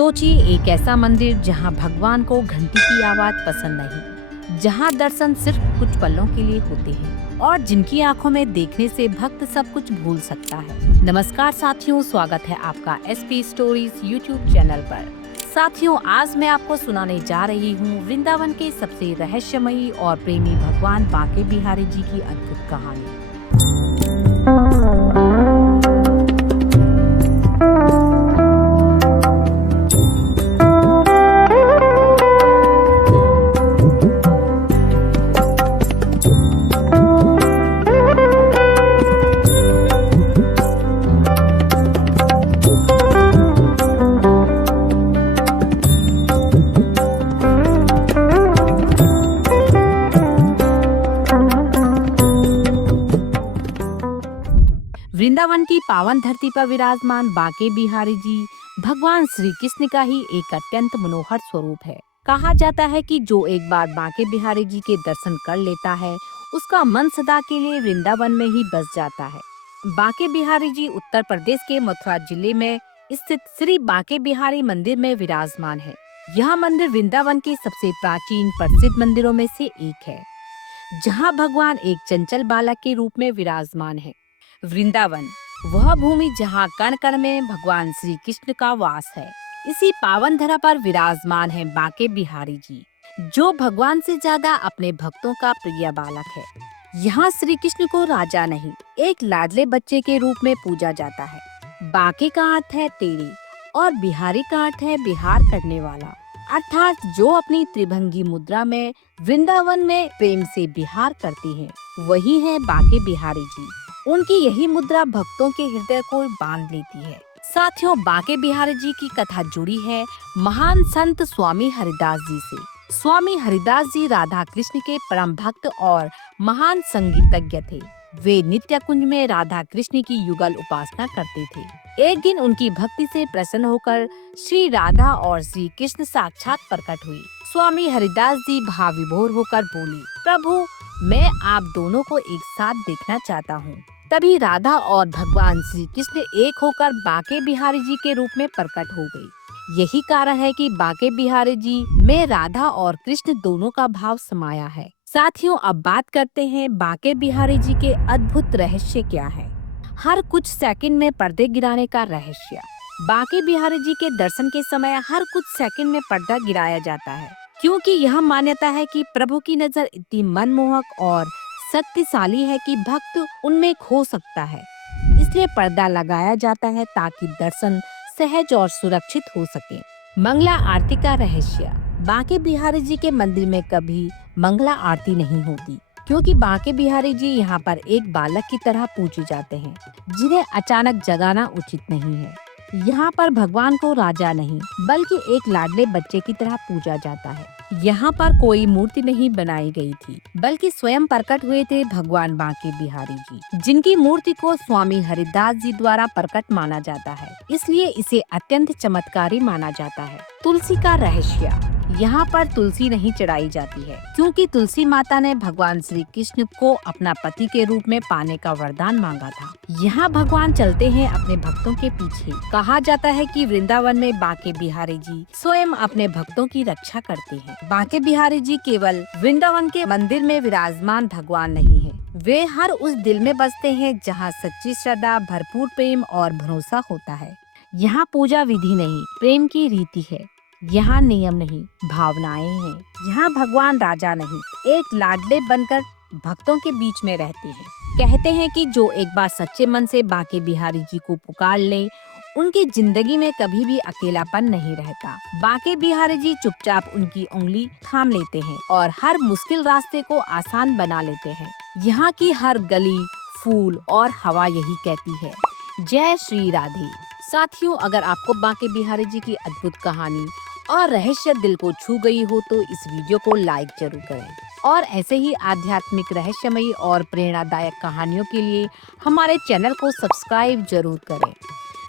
सोचिए एक ऐसा मंदिर जहां भगवान को घंटी की आवाज पसंद नहीं, जहां दर्शन सिर्फ कुछ पलों के लिए होते हैं और जिनकी आंखों में देखने से भक्त सब कुछ भूल सकता है। नमस्कार साथियों, स्वागत है आपका एसपी स्टोरीज यूट्यूब चैनल पर। साथियों, आज मैं आपको सुनाने जा रही हूँ वृंदावन के सबसे रहस्यमयी और प्रेमी भगवान बांके बिहारी जी की अद्भुत कहानी। वृंदावन की पावन धरती पर विराजमान बांके बिहारी जी भगवान श्री कृष्ण का ही एक अत्यंत मनोहर स्वरूप है। कहा जाता है कि जो एक बार बांके बिहारी जी के दर्शन कर लेता है, उसका मन सदा के लिए वृंदावन में ही बस जाता है। बांके बिहारी जी उत्तर प्रदेश के मथुरा जिले में स्थित श्री बांके बिहारी मंदिर में विराजमान है। यह मंदिर वृंदावन के सबसे प्राचीन प्रसिद्ध मंदिरों में से एक है, जहाँ भगवान एक चंचल बालक के रूप में विराजमान है। वृंदावन वह भूमि जहाँ कण कण में भगवान श्री कृष्ण का वास है। इसी पावन धरा पर विराजमान है बांके बिहारी जी, जो भगवान से ज्यादा अपने भक्तों का प्रिय बालक है। यहाँ श्री कृष्ण को राजा नहीं, एक लाडले बच्चे के रूप में पूजा जाता है। बांके का अर्थ है तेरे और बिहारी का अर्थ है बिहार करने वाला, अर्थात जो अपनी त्रिभंगी मुद्रा में वृंदावन में प्रेम से बिहार करती है, वही है बांके बिहारी जी। उनकी यही मुद्रा भक्तों के हृदय को बांध लेती है। साथियों, बांके बिहारी जी की कथा जुड़ी है महान संत स्वामी हरिदास जी से। स्वामी हरिदास जी राधा कृष्ण के परम भक्त और महान संगीतज्ञ थे। वे नित्य कुंज में राधा कृष्ण की युगल उपासना करते थे। एक दिन उनकी भक्ति से प्रसन्न होकर श्री राधा और श्री कृष्ण साक्षात प्रकट हुए। स्वामी हरिदास जी भाव विभोर होकर बोले, प्रभु, मैं आप दोनों को एक साथ देखना चाहता हूँ। तभी राधा और भगवान श्री कृष्ण एक होकर बांके बिहारी जी के रूप में प्रकट हो गई। यही कारण है कि बांके बिहारी जी में राधा और कृष्ण दोनों का भाव समाया है। साथियों, अब बात करते हैं बांके बिहारी जी के अद्भुत रहस्य क्या है। हर कुछ सेकंड में पर्दे गिराने का रहस्य। बांके बिहारी जी के दर्शन के समय हर कुछ सेकंड में पर्दा गिराया जाता है, क्योंकि यह मान्यता है कि प्रभु की नजर इतनी मनमोहक और शक्तिशाली है कि भक्त उनमें खो सकता है। इसलिए पर्दा लगाया जाता है ताकि दर्शन सहज और सुरक्षित हो सके। मंगला आरती का रहस्य। बांके बिहारी जी के मंदिर में कभी मंगला आरती नहीं होती, क्योंकि बांके बिहारी जी यहाँ पर एक बालक की तरह पूजे जाते हैं, जिन्हें अचानक जगाना उचित नहीं है। यहाँ पर भगवान को राजा नहीं, बल्कि एक लाडले बच्चे की तरह पूजा जाता है। यहाँ पर कोई मूर्ति नहीं बनाई गई थी, बल्कि स्वयं प्रकट हुए थे भगवान बांके बिहारी जी, जिनकी मूर्ति को स्वामी हरिदास जी द्वारा प्रकट माना जाता है। इसलिए इसे अत्यंत चमत्कारी माना जाता है। तुलसी का रहस्य। यहाँ पर तुलसी नहीं चढ़ाई जाती है, क्योंकि तुलसी माता ने भगवान श्री कृष्ण को अपना पति के रूप में पाने का वरदान मांगा था। यहाँ भगवान चलते हैं अपने भक्तों के पीछे। कहा जाता है कि वृंदावन में बांके बिहारी जी स्वयं अपने भक्तों की रक्षा करते हैं। बांके बिहारी जी केवल वृंदावन के मंदिर में विराजमान भगवान नहीं है, वे हर उस दिल में बसते हैं जहाँ सच्ची श्रद्धा, भरपूर प्रेम और भरोसा होता है। यहाँ पूजा विधि नहीं, प्रेम की रीति है। यहाँ नियम नहीं, भावनाएं हैं। यहाँ भगवान राजा नहीं, एक लाडले बनकर भक्तों के बीच में रहते हैं। कहते हैं कि जो एक बार सच्चे मन से बांके बिहारी जी को पुकार ले, उनकी जिंदगी में कभी भी अकेलापन नहीं रहता। बांके बिहारी जी चुपचाप उनकी उंगली थाम लेते हैं और हर मुश्किल रास्ते को आसान बना लेते हैं। यहाँ की हर गली, फूल और हवा यही कहती है, जय श्री राधे। साथियों, अगर आपको बांके बिहारी जी की अद्भुत कहानी और रहस्य दिल को छू गई हो तो इस वीडियो को लाइक जरूर करें और ऐसे ही आध्यात्मिक, रहस्यमयी और प्रेरणादायक कहानियों के लिए हमारे चैनल को सब्सक्राइब जरूर करें।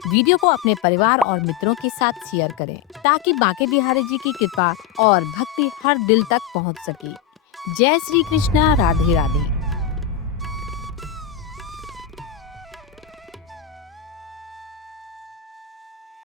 वीडियो को अपने परिवार और मित्रों के साथ शेयर करें, ताकि बांके बिहारी जी की कृपा और भक्ति हर दिल तक पहुंच सके। जय श्री कृष्णा, राधे राधे।